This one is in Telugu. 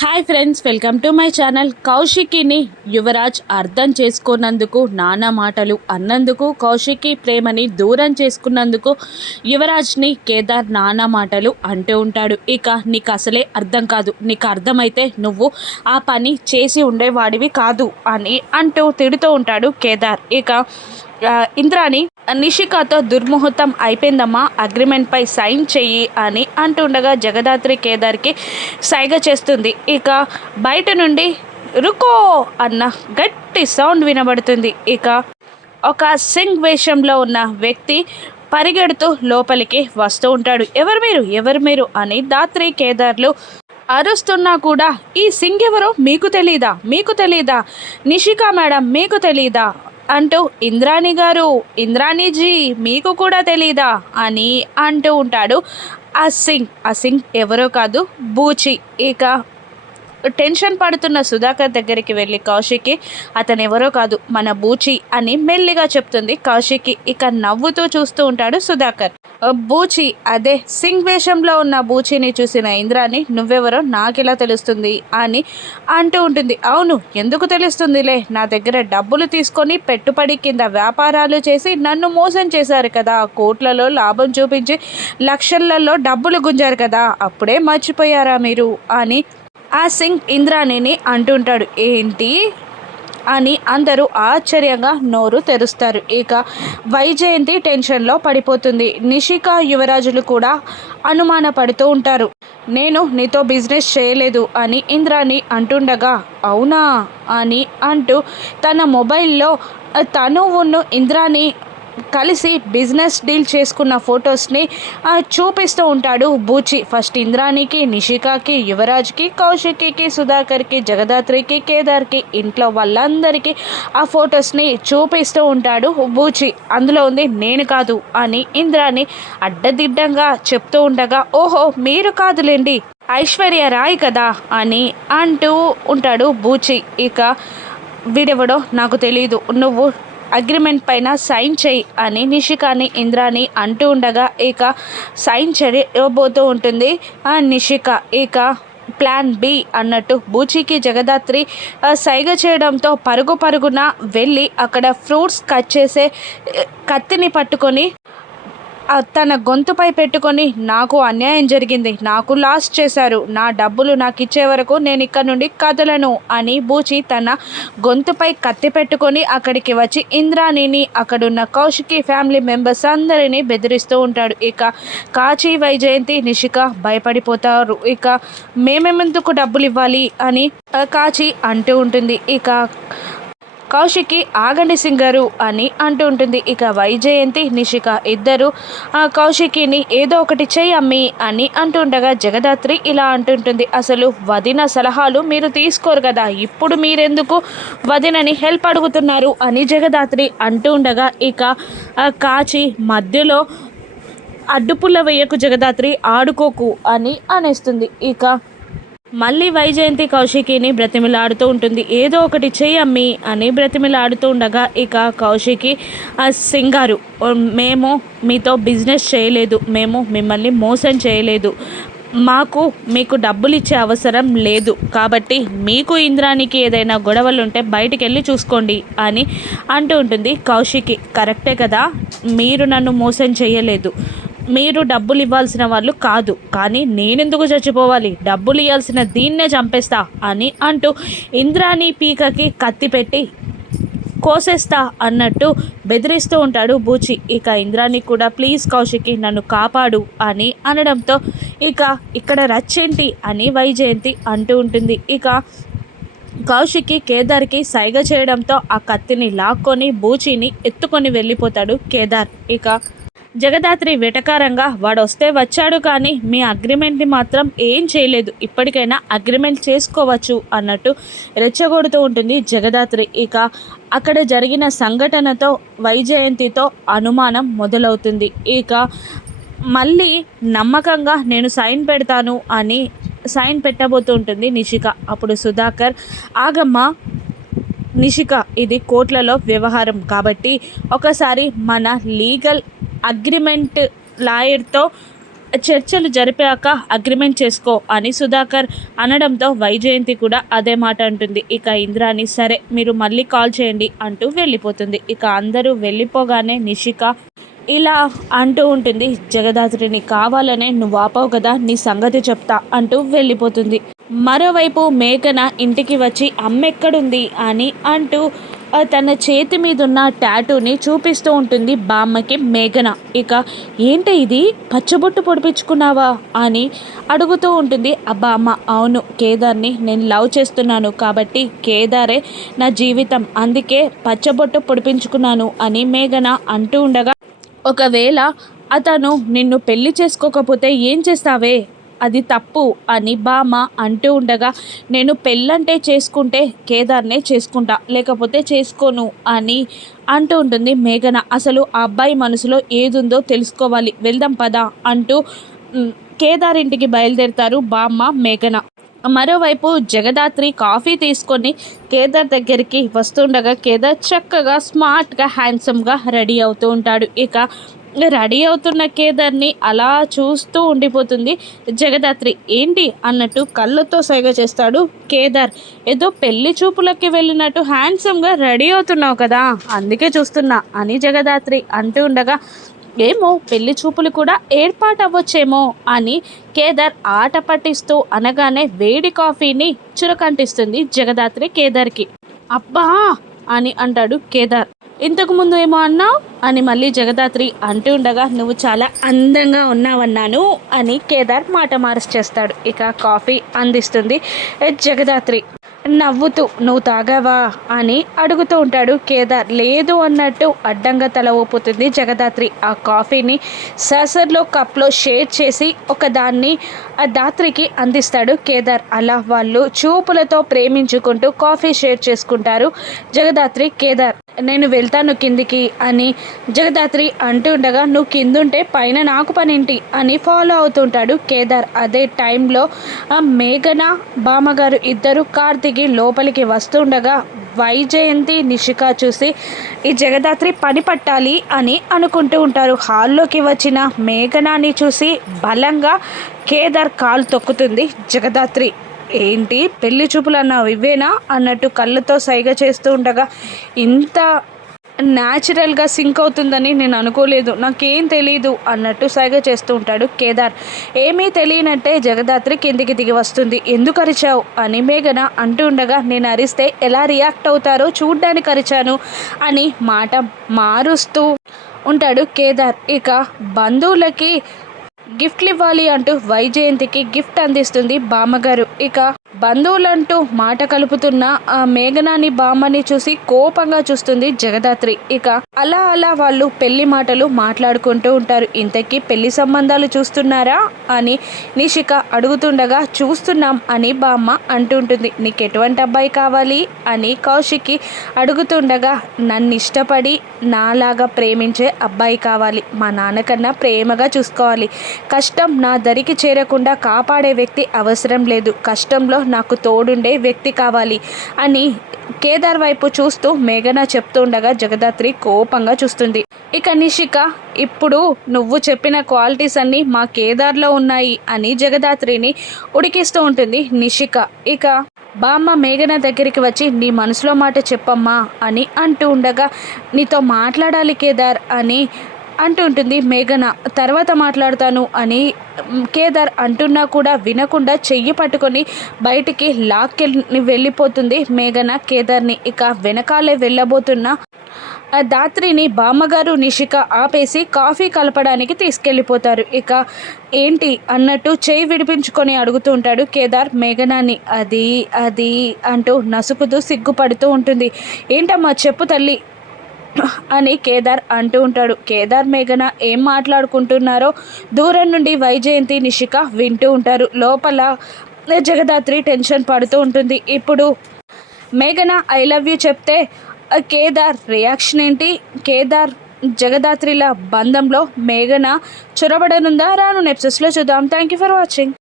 Hi friends welcome to my channel. కౌశికిని Yuvraj అర్థం చేసుకున్నందుకు నానా మాటలు అన్నందుకు కౌశికి ప్రేమని దూరం చేసుకున్నందుకు యువరాజ్ని కేదార్ నానా మాటలు అంటూ ఉంటాడు. ఇక నీకు అసలే అర్థం కాదు. నీకు అర్థమైతే నువ్వు ఆ పని చేసి ఉండేవాడివి కాదు అని అంటూ తిడుతూ ఉంటాడు కేదార్. ఇక ఇంద్రాని నిషికాతో దుర్ముహూర్తం అయిపోయిందమ్మా. అగ్రిమెంట్పై సైన్ చెయ్యి అని అంటుండగా జగదాత్రి కేదార్కి సైగ చేస్తుంది. ఇక బయట నుండి రుకో అన్న గట్టి సౌండ్ వినబడుతుంది. ఇక ఒక సింగ్ వేషంలో ఉన్న వ్యక్తి పరిగెడుతూ లోపలికి వస్తూ ఉంటాడు. ఎవరు మీరు? ఎవరు మీరు? అని దాత్రి కేదార్లు అరుస్తున్నా కూడా ఈ సింగ్ ఎవరో? మీకు తెలీదా? మీకు తెలీదా? నిషికా మేడం మీకు తెలీదా? అంటూ ఇంద్రాణి గారు ఇంద్రాణిజీ మీకు కూడా తెలీదా? అని అంటూ ఉంటాడు అసింగ్. అసింగ్ ఎవరో కాదు బూచి. ఇక టెన్షన్ పడుతున్న సుధాకర్ దగ్గరికి వెళ్ళి కౌశికి అతను ఎవరో కాదు మన బూచి అని మెల్లిగా చెప్తుంది కౌశికి ఇక నవ్వుతూ చూస్తూ ఉంటాడు సుధాకర్. బూచి అదే సింగ్ వేషంలో ఉన్న బూచిని చూసిన ఇంద్రాని నువ్వెవరో నాకెలా తెలుస్తుంది అని అంటూ ఉంటుంది. అవును ఎందుకు తెలుస్తుందిలే నా దగ్గర డబ్బులు తీసుకొని పెట్టుబడి కింద వ్యాపారాలు చేసి నన్ను మోసం చేశారు కదా కోట్లలో లాభం చూపించి లక్షలలో డబ్బులు గుంజారు కదా అప్పుడే మర్చిపోయారా మీరు అని ఆ సింగ్ ఇంద్రాణిని అంటుంటాడు. ఏంటి? అని అందరూ ఆశ్చర్యంగా నోరు తెరుస్తారు. ఇక వైజయంతి టెన్షన్లో పడిపోతుంది. నిషిక యువరాజులు కూడా అనుమానపడుతూ ఉంటారు. నేను నీతో బిజినెస్ చేయలేదు అని ఇంద్రాణి అంటుండగా అవునా? అని అంటూ తన మొబైల్లో తను ఉన్న ఇంద్రాని కలిసి బిజినెస్ డీల్ చేసుకున్న ఫొటోస్ని చూపిస్తూ ఉంటాడు బూచి. ఫస్ట్ ఇంద్రానికి నిషికాకి యువరాజ్కి కౌశికికి సుధాకర్కి జగదాత్రికి కేదార్కి ఇంట్లో వాళ్ళందరికీ ఆ ఫొటోస్ని చూపిస్తూ ఉంటాడు బూచి. అందులో ఉంది నేను కాదు అని ఇంద్రాని అడ్డదిడ్డంగా చెప్తూ ఉండగా ఓహో మీరు కాదులేండి ఐశ్వర్య రాయ్ కదా అని అంటూ ఉంటాడు బూచి. ఇక వీడెవడో నాకు తెలియదు నువ్వు అగ్రిమెంట్ పైన సైన్ చేయి అని నిషికాని ఇంద్రాని అంటూ ఉండగా ఇక సైన్ చేయబోతూ ఉంటుంది. ఆ నిషిక ఇక ప్లాన్ బి అన్నట్టు బూచీకి జగదాత్రి సైగ చేయడంతో పరుగు పరుగున వెళ్ళి అక్కడ ఫ్రూట్స్ కట్ చేసే కత్తిని పట్టుకొని తన గొంతుపై పెట్టుకొని నాకు అన్యాయం జరిగింది. నాకు లాస్ చేశారు. నా డబ్బులు నాకు ఇచ్చే వరకు నేను ఇక్కడ నుండి కదలను అని బూచి తన గొంతుపై కత్తి పెట్టుకొని అక్కడికి వచ్చి ఇంద్రాణిని అక్కడున్న కౌశికి ఫ్యామిలీ మెంబర్స్ అందరినీ బెదిరిస్తూ ఉంటాడు. ఇక కాచి వైజయంతి నిషిక భయపడిపోతారు. ఇక మేమేమెందుకు డబ్బులు ఇవ్వాలి అని ఆ, కాచి అంటూ ఉంటుంది. ఇక కౌశికి ఆగండి సింగరు అని అంటూ ఉంటుంది. ఇక వైజయంతి నిషిక ఇద్దరు ఆ కౌశికిని ఏదో ఒకటి చేయమ్మి అమ్మి అని అంటుండగా జగదాత్రి ఇలా అంటుంటుంది అసలు వదిన సలహాలు మీరు తీసుకోరు కదా ఇప్పుడు మీరెందుకు వదినని హెల్ప్ అడుగుతున్నారు అని జగదాత్రి అంటూ ఉండగా ఇక కాచి మధ్యలో అడ్డుపుల్ల వేయకు జగదాత్రి ఆడుకోకు అని అనేస్తుంది. ఇక మళ్ళీ వైజయంతి కౌశికిని బ్రతిమిలాడుతూ ఉంటుంది. ఏదో ఒకటి చెయ్యి అని బ్రతిమిలాడుతూ ఉండగా ఇక కౌశికి ఆ సింగారు మేము మీతో బిజినెస్ చేయలేదు. మేము మిమ్మల్ని మోసం చేయలేదు. మాకు మీకు డబ్బులు ఇచ్చే అవసరం లేదు. కాబట్టి మీకు ఇంద్రానికి ఏదైనా గొడవలు ఉంటే బయటికి వెళ్ళి చూసుకోండి అని అంటూ ఉంటుంది కౌశికి. కరెక్టే కదా మీరు నన్ను మోసం చేయలేదు మీరు డబ్బులు ఇవ్వాల్సిన వాళ్ళు కాదు. కానీ నేనెందుకు చచ్చిపోవాలి? డబ్బులు ఇవ్వాల్సిన దీన్నే చంపేస్తా అని అంటూ ఇంద్రాణి పీకకి కత్తి పెట్టి కోసేస్తా అన్నట్టు బెదిరిస్తూ ఉంటాడు బూచి. ఇక ఇంద్రాని కూడా ప్లీజ్ కౌశికి నన్ను కాపాడు అని అనడంతో ఇక ఇక్కడ రచ్చేంటి అని వైజయంతి అంటూ ఉంటుంది. ఇక కౌశికి కేదార్కి సైగ చేయడంతో ఆ కత్తిని లాక్కొని బూచిని ఎత్తుకొని వెళ్ళిపోతాడు కేదార్. ఇక జగదాత్రి వెటకారంగా వాడు వస్తే వచ్చాడు కానీ మీ అగ్రిమెంట్ని మాత్రం ఏం చేయలేదు. ఇప్పటికైనా అగ్రిమెంట్ చేసుకోవచ్చు అన్నట్టు రెచ్చగొడుతూ ఉంటుంది జగదాత్రి. ఇక అక్కడ జరిగిన సంఘటనతో వైజయంతితో అనుమానం మొదలవుతుంది. ఇక మళ్ళీ నమ్మకంగా నేను సైన్ పెడతాను అని సైన్ పెట్టబోతూ ఉంటుంది నిషిక. అప్పుడు సుధాకర్ ఆగమ్మ నిషిక ఇది కోర్టులలో వ్యవహారం కాబట్టి ఒకసారి మన లీగల్ అగ్రిమెంట్ లాయర్తో చర్చలు జరిపాక అగ్రిమెంట్ చేసుకో అని సుధాకర్ అనడంతో వైజయంతి కూడా అదే మాట అంటుంది. ఇక ఇంద్రాని సరే మీరు మళ్ళీ కాల్ చేయండి అంటూ వెళ్ళిపోతుంది. ఇక అందరూ వెళ్ళిపోగానే నిషిక ఇలా అంటూ ఉంటుంది జగదాత్రిని కావాలనే నువ్వు ఆపావు కదా నీ సంగతి చెప్తా అంటూ వెళ్ళిపోతుంది. మరోవైపు మేఘన ఇంటికి వచ్చి అమ్మెక్కడుంది? అని అంటూ తన చేతి మీద ఉన్న ట్యాటూని చూపిస్తూ ఉంటుంది బామ్మకి మేఘన. ఇక ఏంటి ఇది? పచ్చబొట్టు పొడిపించుకున్నావా? అని అడుగుతూ ఉంటుంది. అబ్బా అమ్మ అవును కేదార్ని నేను లవ్ చేస్తున్నాను కాబట్టి కేదారే నా జీవితం. అందుకే పచ్చబొట్టు పొడిపించుకున్నాను అని మేఘన అంటూ ఉండగా ఒకవేళ అతను నిన్ను పెళ్ళి చేసుకోకపోతే ఏం చేస్తావే? అది తప్పు అని బామ్మ అంటూ ఉండగా నేను పెళ్ళంటే చేసుకుంటే కేదార్నే చేసుకుంటా లేకపోతే చేసుకోను అని అంటూ ఉంటుంది మేఘన. అసలు ఆ అబ్బాయి మనసులో ఏదుందో తెలుసుకోవాలి వెళ్దాం పదా అంటూ కేదార్ ఇంటికి బయలుదేరుతారు బామ్మ మేఘన. మరోవైపు జగదాత్రి కాఫీ తీసుకొని కేదార్ దగ్గరికి వస్తుండగా కేదార్ చక్కగా స్మార్ట్గా హ్యాండ్సమ్గా రెడీ అవుతూ ఉంటాడు. ఇక రెడీ అవుతున్న కేదార్ని అలా చూస్తూ ఉండిపోతుంది జగదాత్రి. ఏంటి అన్నట్టు కళ్ళతో సైగ చేస్తాడు కేదార్. ఏదో పెళ్ళి చూపులకి వెళ్ళినట్టు హ్యాండ్సమ్గా రెడీ అవుతున్నావు కదా అందుకే చూస్తున్నా అని జగదాత్రి అంటూ ఉండగా ఏమో పెళ్ళి చూపులు కూడా ఏర్పాటు అవ్వచ్చేమో అని కేదార్ ఆట పట్టిస్తూ అనగానే వేడి కాఫీని చురకంటిస్తుంది జగదాత్రి కేదార్కి. అబ్బా అని అంటాడు కేదార్. ఇంతకుముందు ఏమో అన్నావు? అని మళ్ళీ జగదాత్రి అంటూ ఉండగా నువ్వు చాలా అందంగా ఉన్నావన్నాను అని కేదార్ మాట మారుస్ చేస్తాడు. ఇక కాఫీ అందిస్తుంది జగదాత్రి. నవ్వుతూ నువ్వు తాగావా? అని అడుగుతూ ఉంటాడు. కేదార్ లేదు అన్నట్టు అడ్డంగా తల ఊపుతుంది జగదాత్రి. ఆ కాఫీని సర్సర్లో కప్లో షేర్ చేసి ఒక దాన్ని ఆ దాత్రికి అందిస్తాడు. కేదార్ అలా వాళ్ళు చూపులతో ప్రేమించుకుంటూ కాఫీ షేర్ చేసుకుంటారు. జగదాత్రి కేదార్ నేను వెళ్తాను కిందికి అని జగదాత్రి అంటూ ఉండగా నువ్వు కిందుంటే పైన నాకు పనేంటి అని ఫాలో అవుతుంటాడు. కేదార్ అదే టైంలో ఆ మేఘన బామ్మగారు ఇద్దరు కార్తీక్ తిరిగి లోపలికి వస్తుండగా వైజయంతి నిషిక చూసి ఈ జగదాత్రి పని పట్టాలి అని అనుకుంటూ ఉంటారు. హాల్లోకి వచ్చిన మేఘనాన్ని చూసి బలంగా కేదార్ కాలు తొక్కుతుంది. జగదాత్రి ఏంటి? పెళ్ళి చూపులు అన్నావు ఇవేనా? అన్నట్టు కళ్ళతో సైగ చేస్తూ ఉండగా ఇంత న్యాచురల్గా సింక్ అవుతుందని నేను అనుకోలేదు. నాకేం తెలియదు అన్నట్టు సైగ చేస్తూ ఉంటాడు కేదార్. ఏమీ తెలియనట్టే జగదాత్రి కిందికి దిగి వస్తుంది. ఎందుకు అరిచావు? అని మేఘన అంటూ ఉండగా నేను అరిస్తే ఎలా రియాక్ట్ అవుతారో చూడ్డానికి అరిచాను అని మాట మారుస్తూ ఉంటాడు కేదార్. ఇక బంధువులకి గిఫ్ట్లు ఇవ్వాలి అంటూ వైజయంతికి గిఫ్ట్ అందిస్తుంది బామ్మగారు. ఇక బంధువులంటూ మాట కలుపుతున్న ఆ మేఘనాని బామ్మని చూసి కోపంగా చూస్తుంది జగదాత్రి. ఇక అలా అలా వాళ్ళు పెళ్ళి మాటలు మాట్లాడుకుంటూ ఉంటారు. ఇంతకీ పెళ్ళి సంబంధాలు చూస్తున్నారా అని నిషిక అడుగుతుండగా చూస్తున్నాం అని బామ్మ అంటుంటుంది నీకు ఎటువంటి అబ్బాయి కావాలి అని కౌశికి అడుగుతుండగా నన్ను ఇష్టపడి నాలాగా ప్రేమించే అబ్బాయి కావాలి. మా నాన్నకన్నా ప్రేమగా చూసుకోవాలి. కష్టం నా దరికి చేరకుండా కాపాడే వ్యక్తి అవసరం లేదు. కష్టంలో నాకు తోడుండే వ్యక్తి కావాలి అని కేదార్ వైపు చూస్తూ మేఘన చెప్తుండగా జగదాత్రి కోపంగా చూస్తుంది. ఇక నిషిక ఇప్పుడు నువ్వు చెప్పిన క్వాలిటీస్ అన్నీ మా కేదార్లో ఉన్నాయి అని జగదాత్రిని ఉడికిస్తూ ఉంటుంది నిషిక. ఇక బామ్మ మేఘన దగ్గరికి వచ్చి నీ మనసులో మాట చెప్పమ్మా అని అంటూ ఉండగా నీతో మాట్లాడాలి కేదార్ అని అంటుంటుంది మేఘన. తర్వాత మాట్లాడతాను అని కేదార్ అంటున్నా కూడా వినకుండా చెయ్యి పట్టుకొని బయటికి లాక్కెళ్ళి వెళ్ళిపోతుంది మేఘన. కేదార్ని ఇక వెనకాలే వెళ్ళబోతున్న ఆ దాత్రిని బామ్మగారు నిషిక ఆపేసి కాఫీ కలపడానికి తీసుకెళ్ళిపోతారు. ఇక ఏంటి అన్నట్టు చేయి విడిపించుకొని అడుగుతూ ఉంటాడు కేదార్. మేఘనాన్ని అది అది అంటూ నసుకుతూ సిగ్గుపడుతూ ఉంటుంది. ఏంటమ్మా చెప్పు తల్లి అని కేదార్ అంటూ ఉంటాడు. కేదార్ మేఘన ఏం మాట్లాడుకుంటున్నారో దూరం నుండి వైజయంతి నిషిక వింటూ ఉంటారు. లోపల జగదాత్రి టెన్షన్ పడుతూ ఉంటుంది. ఇప్పుడు మేఘన ఐ లవ్ యూ చెప్తే కేదార్ రియాక్షన్ ఏంటి? కేదార్ జగదాత్రిల బంధంలో మేఘన చొరబడనుందా? రాను నెప్సెస్లో చూద్దాం. Thank you for watching